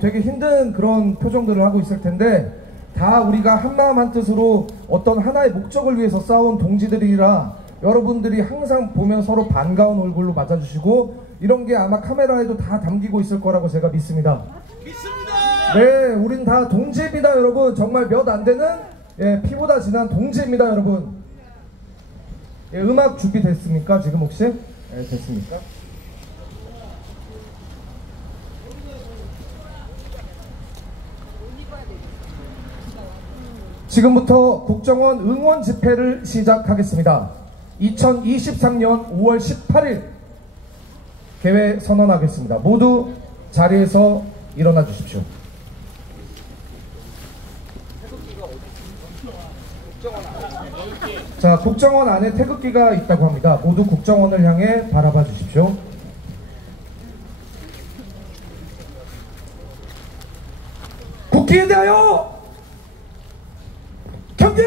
되게 힘든 그런 표정들을 하고 있을 텐데 다 우리가 한마음 한뜻으로 어떤 하나의 목적을 위해서 싸운 동지들이라 여러분들이 항상 보면 서로 반가운 얼굴로 맞아주시고 이런 게 아마 카메라에도 다 담기고 있을 거라고 제가 믿습니다. 네, 우린 다 동지입니다 여러분. 정말 몇 안 되는 피보다 진한 동지입니다 여러분. 음악 준비됐습니까? 지금 혹시? 됐습니까? 지금부터 국정원 응원 집회를 시작하겠습니다. 2023년 5월 18일 개회 선언하겠습니다. 모두 자리에서 일어나 주십시오. 자, 국정원 안에 태극기가 있다고 합니다. 모두 국정원을 향해 바라봐 주십시오. 국기에 대하여 경계!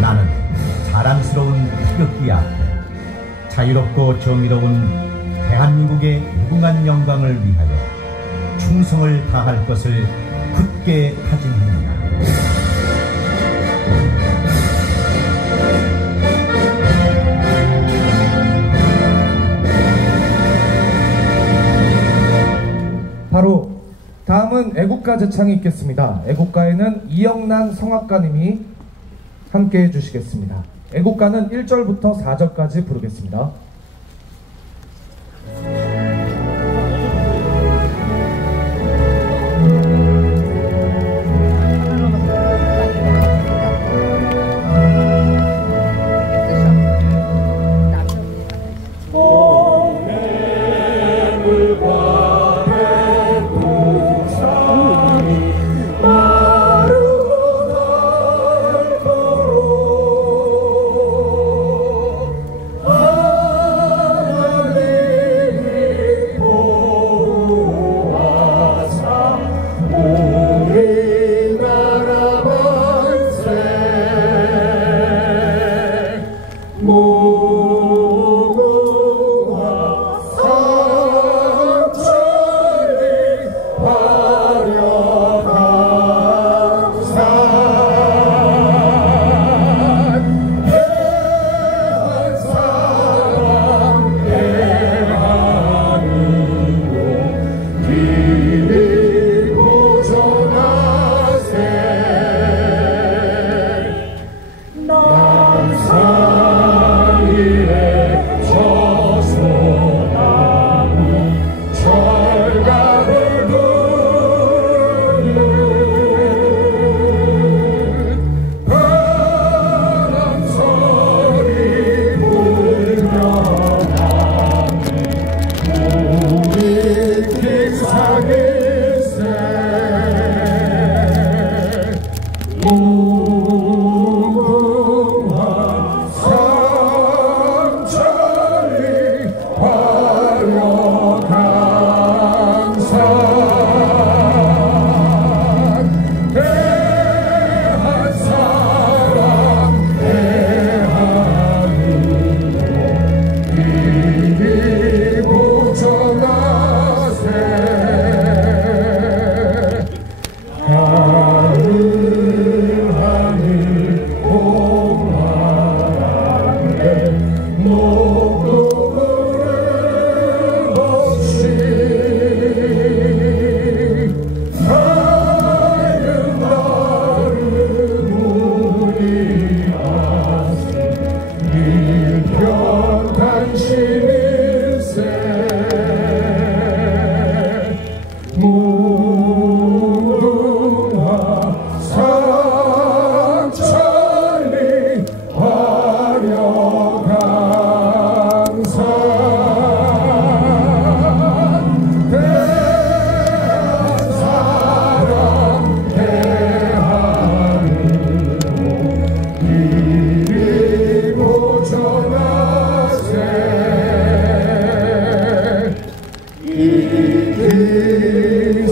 나는 자랑스러운 태극기 앞에 자유롭고 정의로운 대한민국의 무궁한 영광을 위하여 충성을 다할 것을 굳게 다짐합니다. 바로 다음은 애국가 제창이 있겠습니다. 애국가에는 이영란 성악가님이 함께 해주시겠습니다. 애국가는 1절부터 4절까지 부르겠습니다.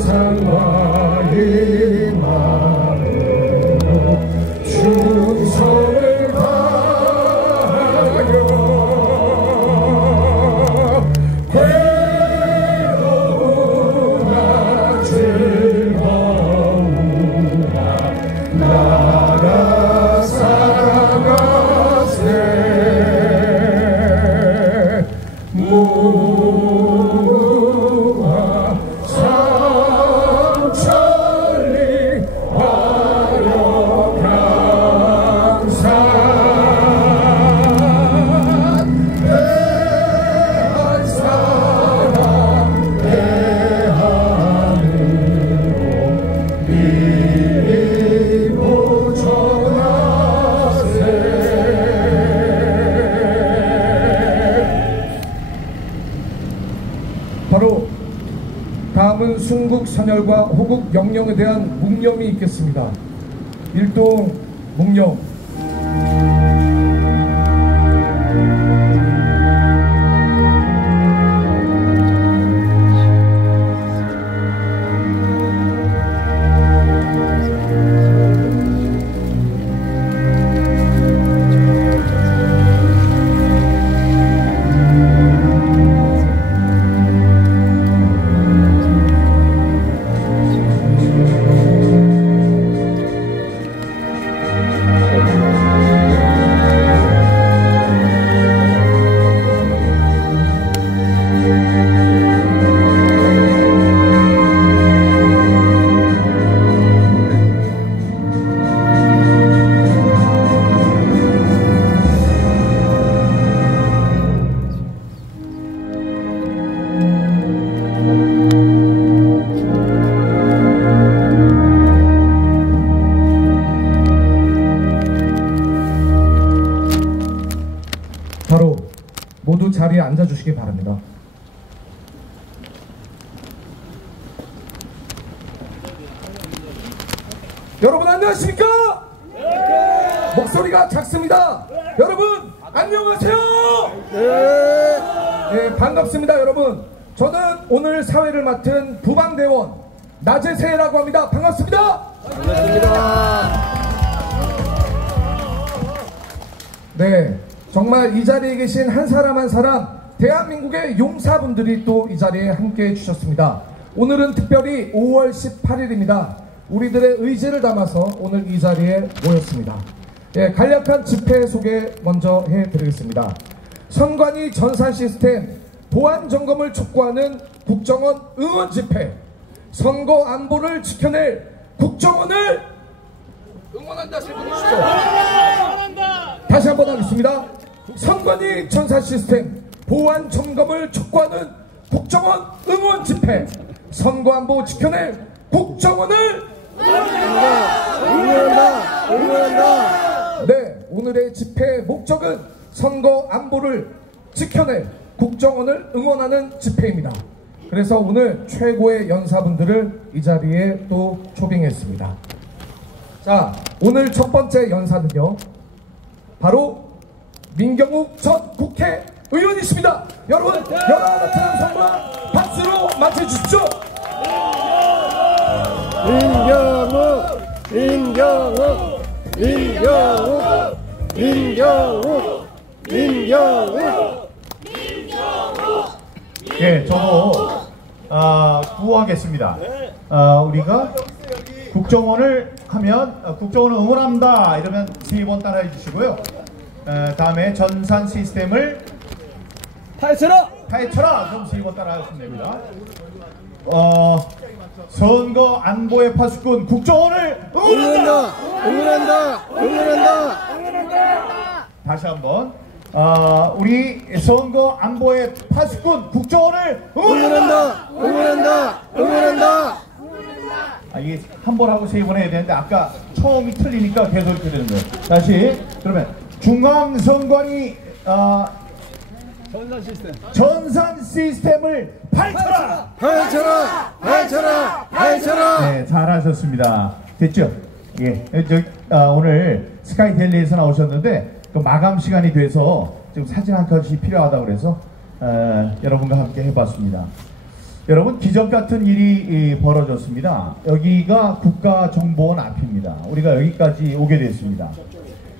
상마의 마음으로 충성을 다하여 괴로우나 즐거우나 나가 살아가세 무궁화 삼천리 화력강산 대한 사람 대한으로 미리고 전하세. 바로 다음은 순국 선열과 호국 영령에 대한 묵념이 있겠습니다. 일동 묵념. 바로 모두 자리에 앉아주시기 바랍니다. 여러분 안녕하십니까? 목소리가 작습니다. 여러분 안녕하세요. 네, 반갑습니다. 여러분, 저는 오늘 사회를 맡은 부방대원 나재세라고 합니다. 반갑습니다. 네, 정말 이 자리에 계신 한 사람 한 사람 대한민국의 용사분들이 또 이 자리에 함께 해주셨습니다. 오늘은 특별히 5월 18일입니다. 우리들의 의지를 담아서 오늘 이 자리에 모였습니다. 예, 간략한 집회 소개 먼저 해드리겠습니다. 선관위 전산 시스템 보안 점검을 촉구하는 국정원 응원 집회, 선거 안보를 지켜낼 국정원을 응원한다 하시는 분 계시죠? 다시 한번 하겠습니다. 선관위 전산 시스템 보안 점검을 촉구하는 국정원 응원 집회, 선거 안보 지켜낼 국정원을 응원한다. 네, 오늘의 집회의 목적은 선거 안보를 지켜낼 국정원을 응원하는 집회입니다. 그래서 오늘 최고의 연사분들을 이 자리에 또 초빙했습니다. 자, 오늘 첫 번째 연사는요, 바로 민경욱 전 국회의원이십니다. 여러분, 연합 선과 박수로 맞춰주십시오. 민경욱. 예, 저도 구호하겠습니다. 우리가 국정원을 하면 국정원을 응원합니다 이러면 3번 따라해 주시고요. 다음에 전산 시스템을 파헤쳐라 그럼 3번 따라 하시면 됩니다. 선거 안보의 파수꾼 국정원을 응원한다. 다시 한번 우리 선거 안보의 파수꾼 국정원을 응원한다. 이게 한 번 하고 3번 해야 되는데 아까 처음이 틀리니까 계속 이렇게 되는 거예요. 다시 그러면 중앙선관위 전산 시스템을 파헤쳐라. 네, 잘하셨습니다. 됐죠? 예, 오늘 스카이델리에서 나오셨는데 그 마감 시간이 돼서 지금 사진 한 컷이 필요하다고 그래서 여러분과 함께 해봤습니다. 여러분, 기적 같은 일이 벌어졌습니다. 여기가 국가정보원 앞입니다. 우리가 여기까지 오게 됐습니다.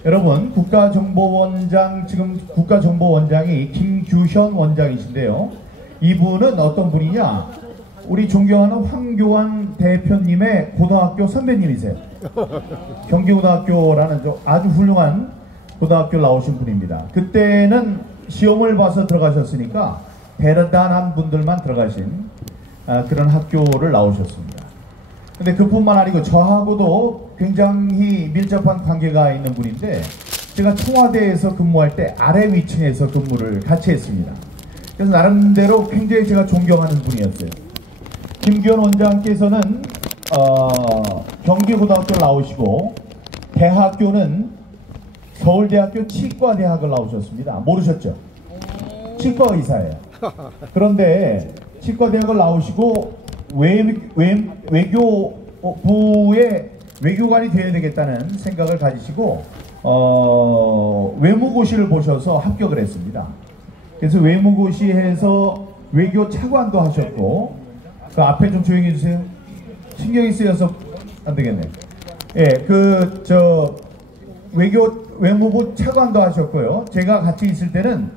여러분, 국가정보원장, 지금 국가정보원장이 김규현 원장이신데요. 이분은 어떤 분이냐? 우리 존경하는 황교안 대표님의 고등학교 선배님이세요. 경기고등학교라는 아주 훌륭한 고등학교 나오신 분입니다. 그때는 시험을 봐서 들어가셨으니까 대단한 분들만 들어가신 그런 학교를 나오셨습니다. 근데 그뿐만 아니고 저하고도 굉장히 밀접한 관계가 있는 분인데, 제가 청와대에서 근무할 때 아래 위층에서 근무를 같이 했습니다. 그래서 나름대로 굉장히 제가 존경하는 분이었어요. 김규현 원장께서는 경기고등학교를 나오시고 대학교는 서울대학교 치과대학을 나오셨습니다. 모르셨죠? 치과 의사예요. 그런데 치과대학을 나오시고 외교부의 외교관이 되어야 되겠다는 생각을 가지시고 외무고시를 보셔서 합격을 했습니다. 그래서 외무고시에서 외교 차관도 하셨고, 그 앞에 좀 조용히 해주세요. 신경이 쓰여서 안 되겠네. 예, 외무부 차관도 하셨고요. 제가 같이 있을 때는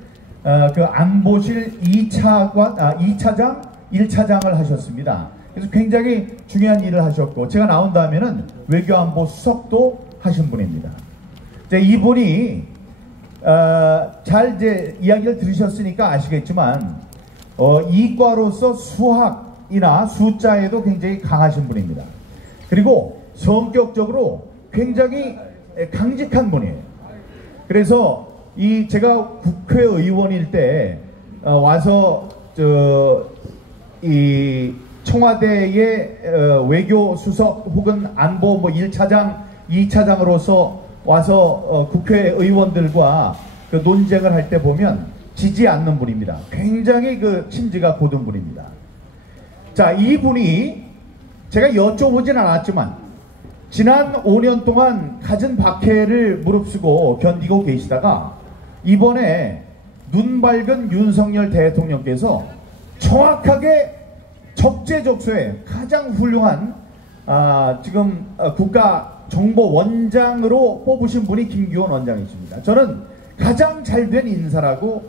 그 안보실 2차장, 1차장을 하셨습니다. 그래서 굉장히 중요한 일을 하셨고, 제가 나온 다음에는 외교안보 수석도 하신 분입니다. 이분이 잘 이제 이야기를 들으셨으니까 아시겠지만 이과로서 수학이나 숫자에도 굉장히 강하신 분입니다. 그리고 성격적으로 굉장히 강직한 분이에요. 그래서 제가 국회의원일 때 와서 이 청와대의 외교수석 혹은 안보 1차장, 2차장으로서 와서 국회의원들과 그 논쟁을 할 때 보면 지지 않는 분입니다. 굉장히 그 심지가 고든 분입니다. 자, 이분이 제가 여쭤보진 않았지만 지난 5년 동안 갖은 박해를 무릅쓰고 견디고 계시다가 이번에 눈 밝은 윤석열 대통령께서 정확하게 적재적소에 가장 훌륭한 지금 국가정보원장으로 뽑으신 분이 김규현 원장이십니다. 저는 가장 잘된 인사라고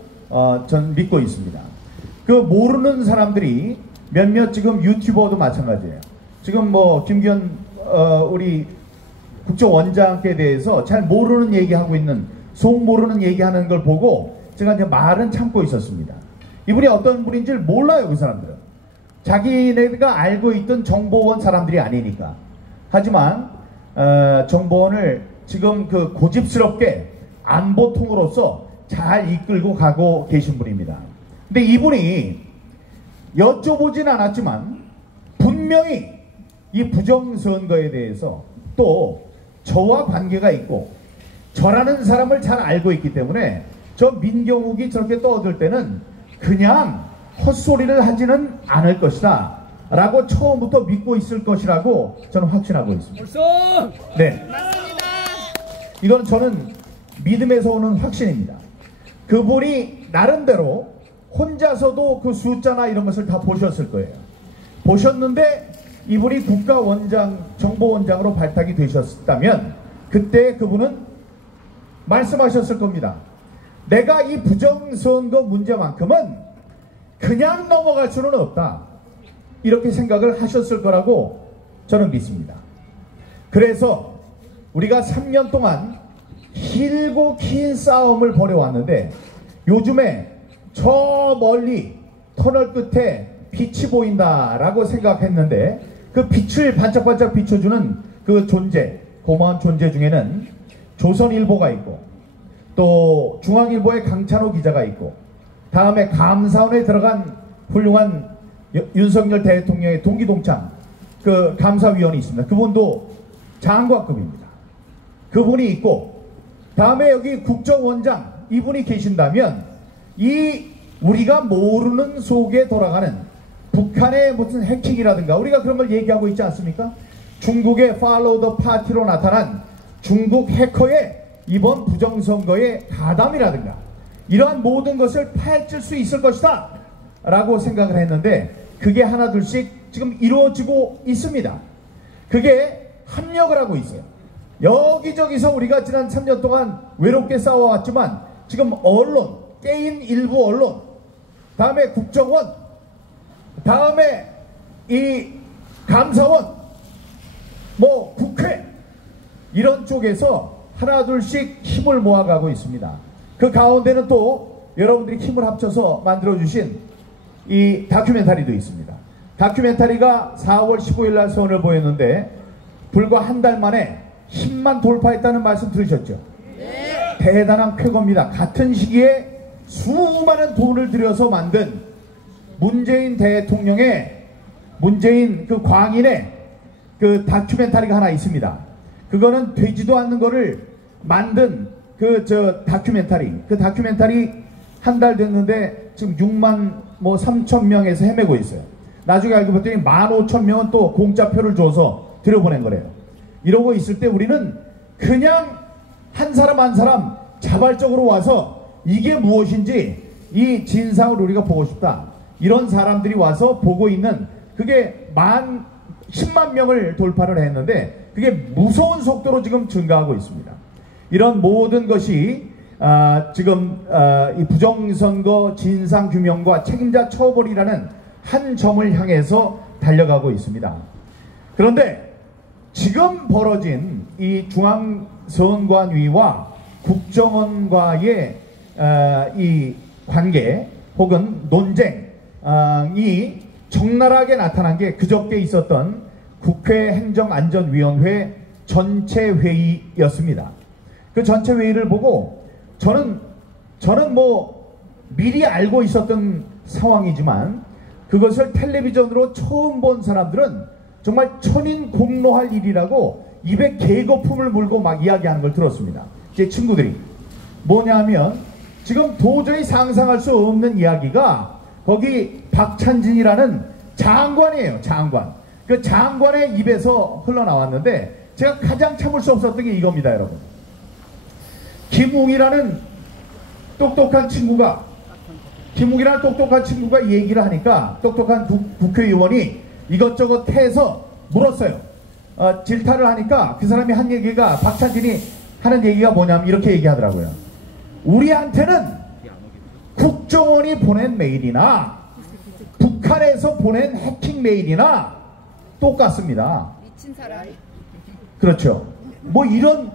전 믿고 있습니다. 그 모르는 사람들이 몇몇 지금 유튜버도 마찬가지예요. 지금 김규현 우리 국정원장께 대해서 잘 모르는 얘기하고 있는, 속 모르는 얘기하는 걸 보고 제가 이제 말은 참고 있었습니다. 이분이 어떤 분인지 몰라요, 그 사람들은. 자기네가 알고 있던 정보원 사람들이 아니니까. 하지만 정보원을 지금 그 고집스럽게 안보통으로서 잘 이끌고 가고 계신 분입니다. 근데 이분이 여쭤보진 않았지만 분명히 이 부정선거에 대해서 또 저와 관계가 있고 저라는 사람을 잘 알고 있기 때문에 저 민경욱이 저렇게 떠들 때는 그냥 헛소리를 하지는 않을 것이다 라고 처음부터 믿고 있을 것이라고 저는 확신하고 있습니다. 네, 이건 저는 믿음에서 오는 확신입니다. 그분이 나름대로 혼자서도 그 숫자나 이런 것을 다 보셨을 거예요. 보셨는데 이분이 국가원장, 정보원장으로 발탁이 되셨다면 그때 그분은 말씀하셨을 겁니다. 내가 이 부정선거 문제만큼은 그냥 넘어갈 수는 없다. 이렇게 생각을 하셨을 거라고 저는 믿습니다. 그래서 우리가 3년 동안 길고 긴 싸움을 벌여왔는데 요즘에 저 멀리 터널 끝에 빛이 보인다라고 생각했는데 그 빛을 반짝반짝 비춰주는 그 존재, 고마운 존재 중에는 조선일보가 있고 또 중앙일보의 강찬호 기자가 있고 다음에 감사원에 들어간 훌륭한 윤석열 대통령의 동기동창 그 감사위원이 있습니다. 그분도 장관급입니다. 그분이 있고 다음에 여기 국정원장 이분이 계신다면 이 우리가 모르는 속에 돌아가는 북한의 무슨 해킹이라든가 우리가 그런 걸 얘기하고 있지 않습니까? 중국의 팔로우 더 파티로 나타난 중국 해커의 이번 부정선거의 가담이라든가 이러한 모든 것을 파헤칠 수 있을 것이다 라고 생각을 했는데 그게 하나둘씩 지금 이루어지고 있습니다. 그게 협력을 하고 있어요. 여기저기서 우리가 지난 3년 동안 외롭게 싸워왔지만 지금 언론, 깨인 일부 언론, 다음에 국정원, 다음에 이 감사원, 뭐 국회, 이런 쪽에서 하나둘씩 힘을 모아가고 있습니다. 그 가운데는 또 여러분들이 힘을 합쳐서 만들어주신 이 다큐멘터리도 있습니다. 다큐멘터리가 4월 15일 날 선을 보였는데 불과 한 달 만에 10만 돌파했다는 말씀 들으셨죠? 네. 대단한 쾌거입니다. 같은 시기에 수많은 돈을 들여서 만든 문재인 대통령의, 문재인 그 광인의 그 다큐멘터리가 하나 있습니다. 그거는 되지도 않는 거를 만든 그 다큐멘터리. 그 다큐멘터리 한 달 됐는데 지금 6만 3천 명에서 헤매고 있어요. 나중에 알고 봤더니 15,000명은 또 공짜표를 줘서 들여보낸 거래요. 이러고 있을 때 우리는 그냥 한 사람 한 사람 자발적으로 와서 이게 무엇인지 이 진상을 우리가 보고 싶다. 이런 사람들이 와서 보고 있는, 그게 10만 명을 돌파를 했는데 그게 무서운 속도로 지금 증가하고 있습니다. 이런 모든 것이 지금 이 부정선거 진상규명과 책임자 처벌이라는 한 점을 향해서 달려가고 있습니다. 그런데 지금 벌어진 이 중앙선관위와 국정원과의 이 관계 혹은 논쟁이 적나라하게 나타난 게 그저께 있었던 국회 행정안전위원회 전체 회의였습니다. 그 전체 회의를 보고 저는 뭐 미리 알고 있었던 상황이지만 그것을 텔레비전으로 처음 본 사람들은 정말 천인공노할 일이라고 입에 개거품을 물고 막 이야기하는 걸 들었습니다. 제 친구들이. 뭐냐면 지금 도저히 상상할 수 없는 이야기가 거기 박찬진이라는 장관이에요. 장관. 그 장관의 입에서 흘러나왔는데 제가 가장 참을 수 없었던 게 이겁니다, 여러분. 김웅이라는 똑똑한 친구가 얘기를 하니까 똑똑한 국회의원이 이것저것 해서 물었어요. 질타를 하니까 그 사람이 한 얘기가, 박찬진이 하는 얘기가 뭐냐면 이렇게 얘기하더라고요. 우리한테는 국정원이 보낸 메일이나 북한에서 보낸 해킹 메일이나 똑같습니다. 미친 사람. 그렇죠. 뭐 이런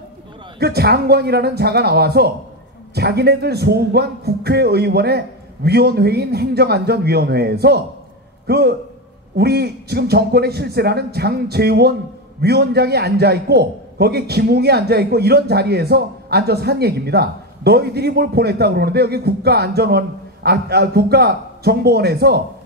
그 장관이라는 자가 나와서 자기네들 소관 국회의원의 위원회인 행정안전위원회에서 그 우리 지금 정권의 실세라는 장제원 위원장이 앉아있고 거기 김웅이 앉아있고 이런 자리에서 앉아서 한 얘기입니다. 너희들이 뭘 보냈다 그러는데 여기 국가안전원 국가정보원에서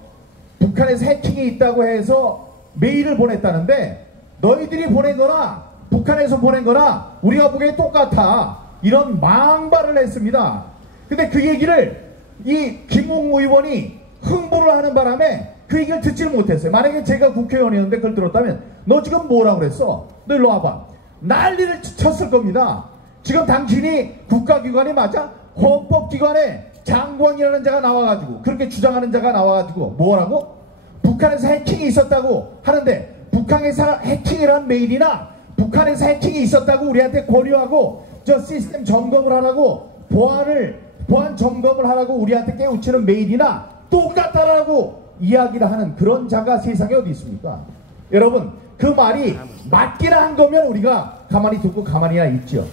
북한에서 해킹이 있다고 해서 메일을 보냈다는데 너희들이 보낸 거나 북한에서 보낸 거나 우리가 보기에 똑같아. 이런 망발을 했습니다. 근데 그 얘기를 이 김웅 의원이 흥분을 하는 바람에 그 얘기를 듣지를 못했어요. 만약에 제가 국회의원이었는데 그걸 들었다면 너 지금 뭐라고 그랬어? 너 일로 와봐. 난리를 쳤을 겁니다. 지금 당신이 국가기관이 맞아? 헌법기관에 장관이라는 자가 나와가지고 그렇게 주장하는 자가 나와가지고 뭐라고? 북한에서 해킹이 있었다고 하는데 북한에서 해킹이라는 메일이나 북한에서 해킹이 있었다고 우리한테 고려하고 저 시스템 점검을 하라고 보안 점검을 하라고 우리한테 깨우치는 메일이나 똑같다라고 이야기를 하는 그런 자가 세상에 어디 있습니까? 여러분, 그 말이 맞기나 한 거면 우리가 가만히 듣고 가만히나 있죠.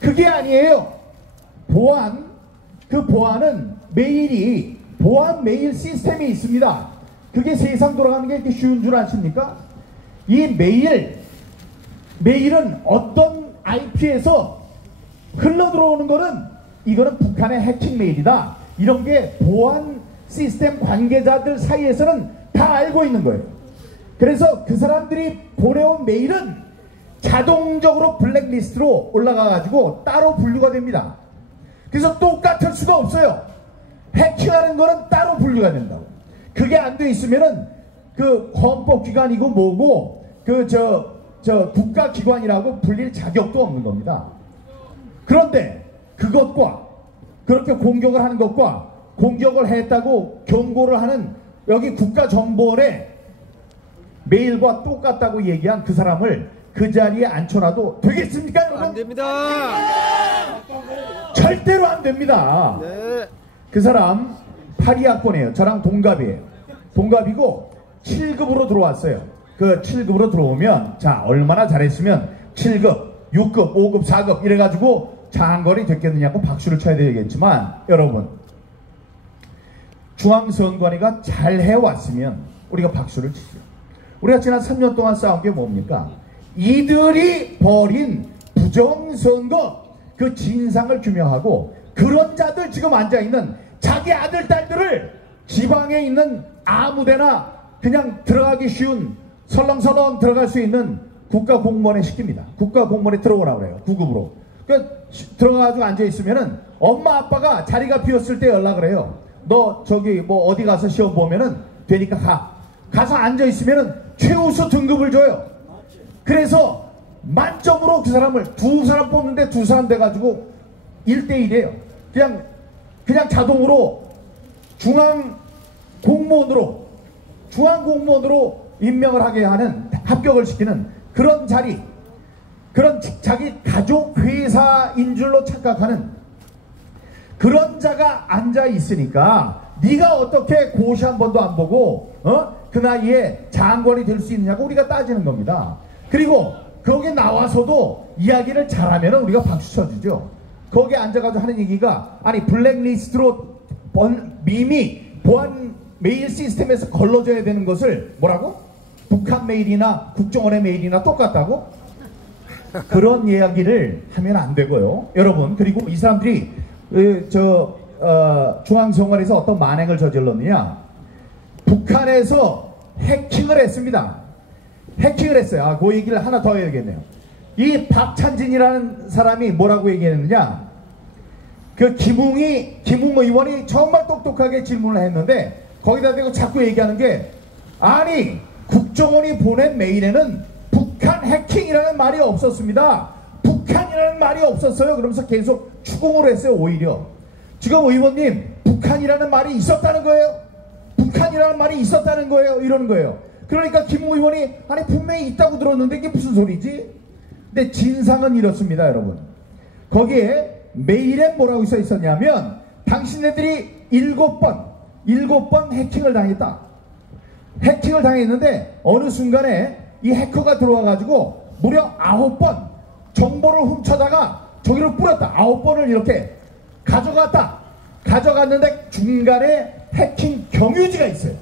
그게 아니에요. 그 보안은 보안 메일 시스템이 있습니다. 그게 세상 돌아가는 게 이렇게 쉬운 줄 아십니까? 이 메일은 어떤 IP에서 흘러 들어오는 거는 이거는 북한의 해킹 메일이다. 이런 게 보안 시스템 관계자들 사이에서는 다 알고 있는 거예요. 그래서 그 사람들이 보내온 메일은 자동적으로 블랙리스트로 올라가가지고 따로 분류가 됩니다. 그래서 똑같을 수가 없어요. 해킹하는 거는 따로 분류가 된다고. 그게 안 돼 있으면은 그 헌법기관이고 뭐고 저 국가기관이라고 불릴 자격도 없는 겁니다. 그런데 그것과 그렇게 공격을 하는 것과 공격을 했다고 경고를 하는 여기 국가정보원에 메일과 똑같다고 얘기한 그 사람을 그 자리에 앉혀놔도 되겠습니까, 여러분? 안 됩니다. 절대로 안 됩니다. 네. 그 사람 82학번이에요. 저랑 동갑이에요. 동갑이고 7급으로 들어왔어요. 그 7급으로 들어오면 자 얼마나 잘했으면 7급, 6급, 5급, 4급 이래가지고 장관이 됐겠느냐고 박수를 쳐야 되겠지만 여러분 중앙선관위가 잘 해왔으면 우리가 박수를 치죠. 우리가 지난 3년 동안 싸운 게 뭡니까? 이들이 벌인 부정선거 그 진상을 규명하고 그런 자들 지금 앉아있는 자기 아들 딸들을 지방에 있는 아무데나 그냥 들어가기 쉬운 설렁설렁 들어갈 수 있는 국가공무원에 시킵니다. 국가공무원에 들어오라고 그래요. 9급으로. 그러니까 들어가가지고 앉아있으면은 엄마 아빠가 자리가 비었을 때 연락을 해요. 너 저기 뭐 어디 가서 시험 보면은 되니까 가. 가서 앉아있으면은 최우수 등급을 줘요. 그래서 만점으로 그 사람을 두 사람 뽑는데 두 사람 돼가지고 1대1이에요. 그냥 자동으로 중앙공무원으로 임명을 하게 하는 합격을 시키는 그런 자리, 그런 자기 가족 회사인 줄로 착각하는 그런 자가 앉아 있으니까 네가 어떻게 고시 한 번도 안 보고 그 나이에 장관이 될 수 있느냐고 우리가 따지는 겁니다. 그리고 거기 나와서도 이야기를 잘하면 우리가 박수 쳐주죠. 거기에 앉아가지고 하는 얘기가 아니 블랙리스트로 이미 보안 메일 시스템에서 걸러줘야 되는 것을 뭐라고? 북한 메일이나 국정원의 메일이나 똑같다고? 그런 이야기를 하면 안 되고요. 여러분 그리고 이 사람들이 중앙선관위에서 어떤 만행을 저질렀느냐? 북한에서 해킹을 했습니다. 해킹을 했어요. 그 얘기를 하나 더 해야겠네요. 이 박찬진이라는 사람이 뭐라고 얘기했느냐? 그 김웅 의원이 정말 똑똑하게 질문을 했는데 거기다 대고 자꾸 얘기하는 게 아니 국정원이 보낸 메일에는 북한 해킹이라는 말이 없었습니다. 북한이라는 말이 없었어요. 그러면서 계속 추궁을 했어요. 오히려 지금 의원님 북한이라는 말이 있었다는 거예요. 북한이라는 말이 있었다는 거예요. 이러는 거예요. 그러니까 김웅 의원이 아니 분명히 있다고 들었는데 이게 무슨 소리지? 근데 진상은 이렇습니다. 여러분 거기에 메일에 뭐라고 써 있었냐면 당신네들이 7번 해킹을 당했다. 해킹을 당했는데 어느 순간에 이 해커가 들어와 가지고 무려 9번 정보를 훔쳐다가 저기로 뿌렸다. 9번을 이렇게 가져갔는데 중간에 해킹 경유지가 있어요.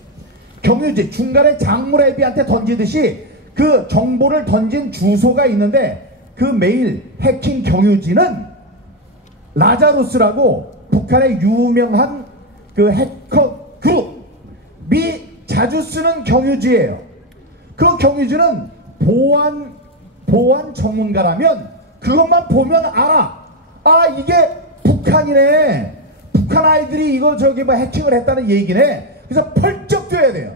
경유지 중간에 장무래비한테 던지듯이 그 정보를 던진 주소가 있는데 그 메일 해킹 경유지는 라자루스라고 북한의 유명한 그 해커 그룹이 자주 쓰는 경유지예요. 그 경유지는 보안 전문가라면 그것만 보면 알아. 아 이게 북한이네. 북한 아이들이 이거 저기 뭐 해킹을 했다는 얘기네. 그래서 펄쩍 뛰어야 돼요.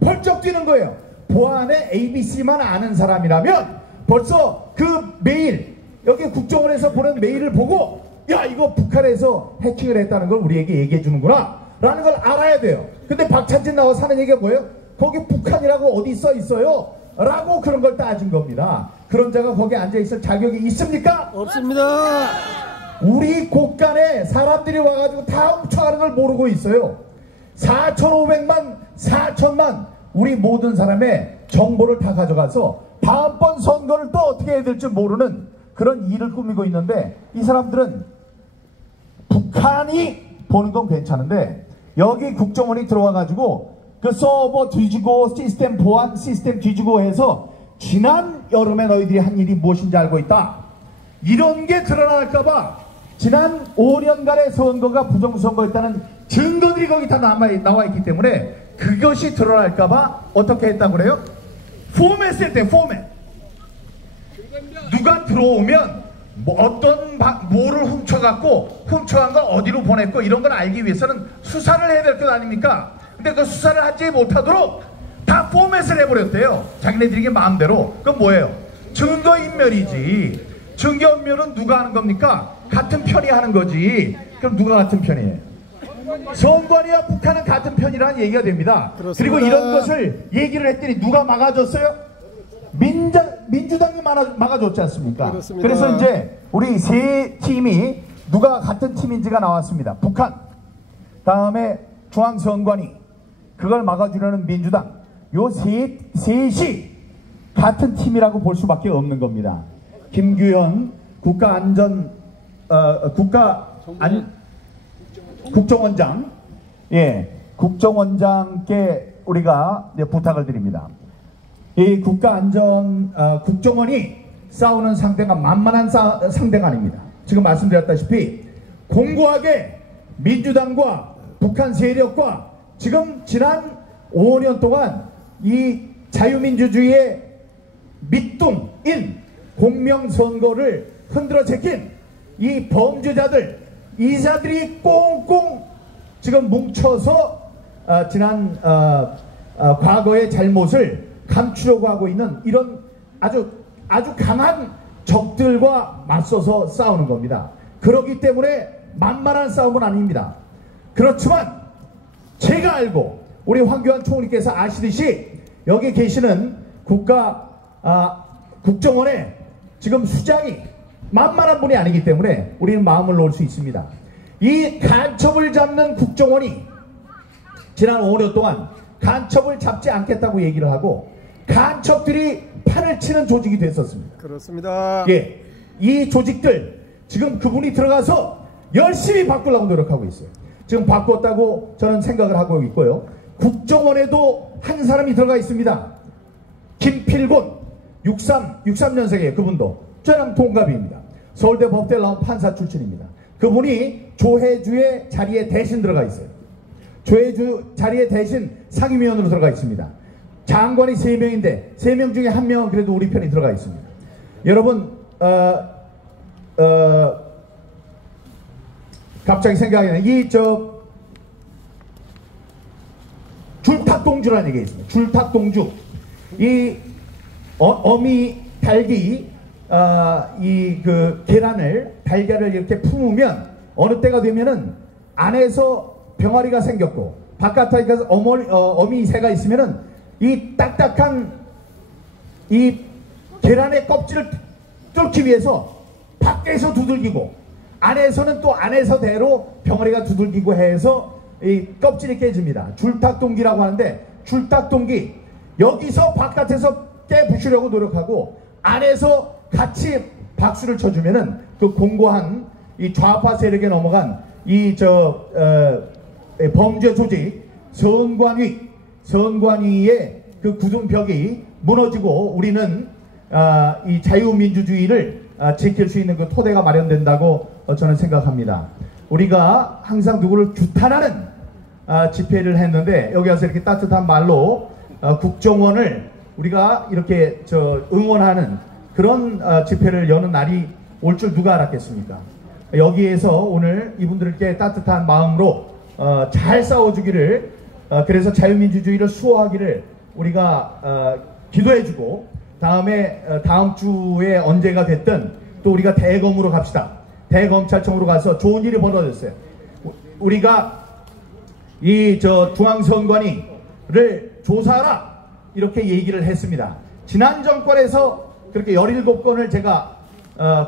펄쩍 뛰는 거예요. 보안의 ABC만 아는 사람이라면 벌써 그 메일 여기 국정원에서 보낸 메일을 보고 야 이거 북한에서 해킹을 했다는 걸 우리에게 얘기해 주는구나 라는 걸 알아야 돼요. 근데 박찬진 나와서 하는 얘기가 뭐예요? 거기 북한이라고 어디 써 있어요? 라고 그런 걸 따진 겁니다. 그런 자가 거기 앉아있을 자격이 있습니까? 없습니다. 우리 곳간에 사람들이 와가지고 다 훔쳐가는 걸 모르고 있어요. 4,500만 4천만 우리 모든 사람의 정보를 다 가져가서 다음번 선거를 또 어떻게 해야 될지 모르는 그런 일을 꾸미고 있는데 이 사람들은 북한이 보는 건 괜찮은데 여기 국정원이 들어와가지고 그 서버 뒤지고 시스템 보안 시스템 뒤지고 해서 지난 여름에 너희들이 한 일이 무엇인지 알고 있다. 이런 게 드러날까봐 지난 5년간의 선거가 부정선거였다는 증거들이 거기 다 나와 있기 때문에 그것이 드러날까봐 어떻게 했다고 그래요? 포맷을 때 포맷. 누가 들어오면 뭐 뭐를 훔쳐갖고 훔쳐간 걸 어디로 보냈고 이런 걸 알기 위해서는 수사를 해야 될 것 아닙니까? 근데 그 수사를 하지 못하도록 다 포맷을 해버렸대요. 자기네들이 마음대로. 그건 뭐예요? 증거인멸이지. 증거인멸은 누가 하는 겁니까? 같은 편이 하는 거지. 그럼 누가 같은 편이에요? 선관위와 북한은 같은 편이라는 얘기가 됩니다. 그렇습니다. 그리고 이런 것을 얘기를 했더니 누가 막아줬어요? 민주당이 막아줬지 않습니까? 그렇습니다. 그래서 이제 우리 세 팀이 누가 같은 팀인지가 나왔습니다. 북한, 다음에 중앙선관위, 그걸 막아주려는 민주당, 요 셋이 같은 팀이라고 볼 수밖에 없는 겁니다. 김규현 국정원장, 예, 국정원장께 우리가 부탁을 드립니다. 이 국정원이 싸우는 상대가 만만한 상대가 아닙니다. 지금 말씀드렸다시피 공고하게 민주당과 북한 세력과 지금 지난 5년 동안 이 자유민주주의의 밑둥인 공명선거를 흔들어 제낀 이 범죄자들, 이자들이 꽁꽁 지금 뭉쳐서 지난 과거의 잘못을 감추려고 하고 있는 이런 아주 강한 적들과 맞서서 싸우는 겁니다. 그렇기 때문에 만만한 싸움은 아닙니다. 그렇지만 제가 알고 우리 황교안 총리께서 아시듯이 여기 계시는 국정원에 지금 수장이 만만한 분이 아니기 때문에 우리는 마음을 놓을 수 있습니다. 이 간첩을 잡는 국정원이 지난 5년 동안 간첩을 잡지 않겠다고 얘기를 하고 간첩들이 판을 치는 조직이 됐었습니다. 그렇습니다. 예, 이 조직들 지금 그분이 들어가서 열심히 바꾸려고 노력하고 있어요. 지금 바꿨다고 저는 생각을 하고 있고요. 국정원에도 한 사람이 들어가 있습니다. 김필곤 63년생이에요. 그분도 저랑 동갑입니다. 서울대 법대 나온 판사 출신입니다. 그분이 조혜주의 자리에 대신 들어가 있어요. 조혜주 자리에 대신 상임위원으로 들어가 있습니다. 장관이 3명인데 3명 중에 1명은 그래도 우리 편이 들어가 있습니다. 여러분 갑자기 생각이 나요. 줄탁동주라는 얘기가 있습니다. 줄탁동주. 이 어미 닭이 계란을 달걀을 이렇게 품으면 어느 때가 되면은 안에서 병아리가 생겼고 바깥에 어미 새가 있으면은 이 딱딱한 이 계란의 껍질을 뚫기 위해서 밖에서 두들기고 안에서는 또 안에서대로 병아리가 두들기고 해서 이 껍질이 깨집니다. 줄탁동기라고 하는데 줄탁동기 여기서 바깥에서 깨부수려고 노력하고 안에서 같이 박수를 쳐주면은 그 공고한 이 좌파 세력에 넘어간 범죄 조직 선관위의 그 굳은 벽이 무너지고 우리는 이 자유민주주의를 지킬 수 있는 그 토대가 마련된다고 저는 생각합니다. 우리가 항상 누구를 규탄하는 집회를 했는데 여기 와서 이렇게 따뜻한 말로 국정원을 우리가 이렇게 응원하는 그런 집회를 여는 날이 올 줄 누가 알았겠습니까? 여기에서 오늘 이분들께 따뜻한 마음으로 잘 싸워주기를 그래서 자유민주주의를 수호하기를 우리가 기도해주고 다음 주에 언제가 됐든 또 우리가 대검으로 갑시다. 대검찰청으로 가서 좋은 일이 벌어졌어요. 우리가 중앙선관위를 조사하라 이렇게 얘기를 했습니다. 지난 정권에서 그렇게 17건을 제가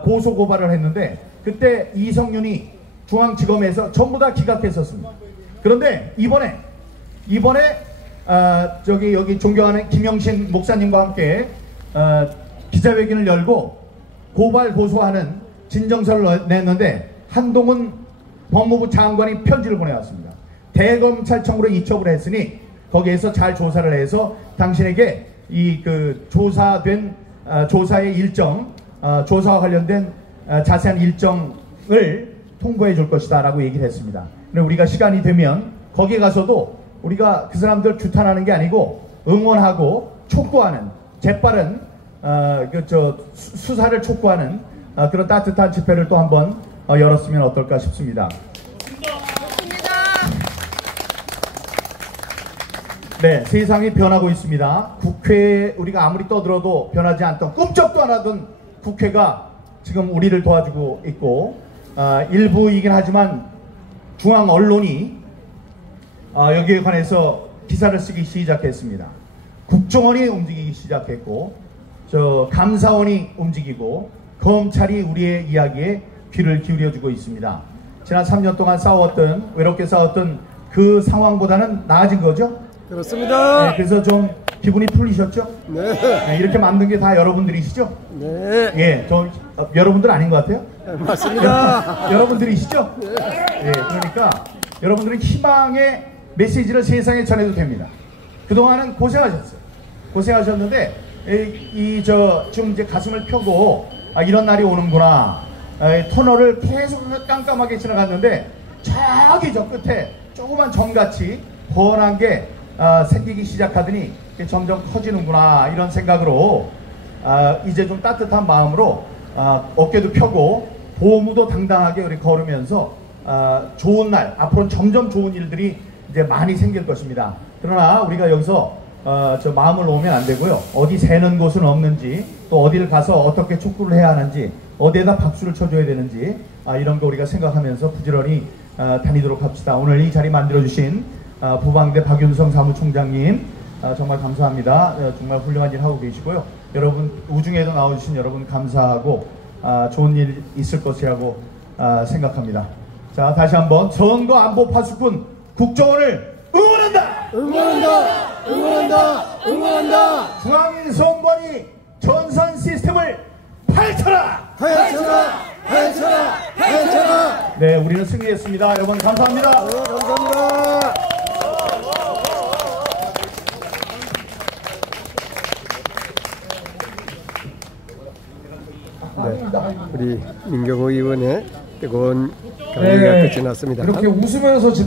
고소고발을 했는데 그때 이성윤이 중앙지검에서 전부 다 기각했었습니다. 그런데 이번에 여기 존경하는 김영신 목사님과 함께 기자회견을 열고 고소하는 진정서를 냈는데 한동훈 법무부 장관이 편지를 보내왔습니다. 대검찰청으로 이첩을 했으니 거기에서 잘 조사를 해서 당신에게 조사의 일정, 조사와 관련된 자세한 일정을 통보해 줄 것이다 라고 얘기를 했습니다. 근데 우리가 시간이 되면 거기에 가서도 우리가 그 사람들 규탄하는 게 아니고 응원하고 촉구하는 재빠른 수사를 촉구하는 그런 따뜻한 집회를 또 한번 열었으면 어떨까 싶습니다. 네, 세상이 변하고 있습니다. 국회에 우리가 아무리 떠들어도 변하지 않던 꿈쩍도 안 하던 국회가 지금 우리를 도와주고 있고 일부이긴 하지만 중앙 언론이 여기에 관해서 기사를 쓰기 시작했습니다. 국정원이 움직이기 시작했고, 감사원이 움직이고, 검찰이 우리의 이야기에 귀를 기울여주고 있습니다. 지난 3년 동안 외롭게 싸웠던 그 상황보다는 나아진 거죠? 그렇습니다. 네, 그래서 좀 기분이 풀리셨죠? 네. 네, 이렇게 만든 게 다 여러분들이시죠? 네. 예, 여러분들 아닌 것 같아요? 맞습니다. 여러분들이시죠? 예, 그러니까 여러분들은 희망의 메시지를 세상에 전해도 됩니다. 그동안은 고생하셨는데, 지금 이제 가슴을 펴고, 이런 날이 오는구나. 터널을 계속 깜깜하게 지나갔는데, 저기 저 끝에 조그만 점같이 번한 게 생기기 시작하더니 점점 커지는구나. 이런 생각으로, 이제 좀 따뜻한 마음으로, 어깨도 펴고, 보무도 당당하게 우리 걸으면서, 좋은 날, 앞으로는 점점 좋은 일들이 이제 많이 생길 것입니다. 그러나 우리가 여기서 마음을 놓으면 안 되고요. 어디 새는 곳은 없는지, 또 어디를 가서 어떻게 촉구를 해야 하는지, 어디에다 박수를 쳐줘야 되는지, 이런 거 우리가 생각하면서 부지런히 다니도록 합시다. 오늘 이 자리 만들어주신 부방대 박윤성 사무총장님, 정말 감사합니다. 정말 훌륭한 일 하고 계시고요. 여러분, 우중에도 나와주신 여러분 감사하고, 좋은 일 있을 것이라고 생각합니다. 자, 다시 한번 선거 안보 파수꾼 국정원을 응원한다! 응원한다! 응원한다! 응원한다! 중앙선관위 전산 시스템을 파헤쳐라! 파헤쳐라! 파헤쳐라! 파헤쳐라! 네, 우리는 승리했습니다. 여러분 감사합니다. 감사합니다. 네, 우리 민경호 의원의 뜨거운 강의가 끝이 났습니다. 이렇게 웃으면서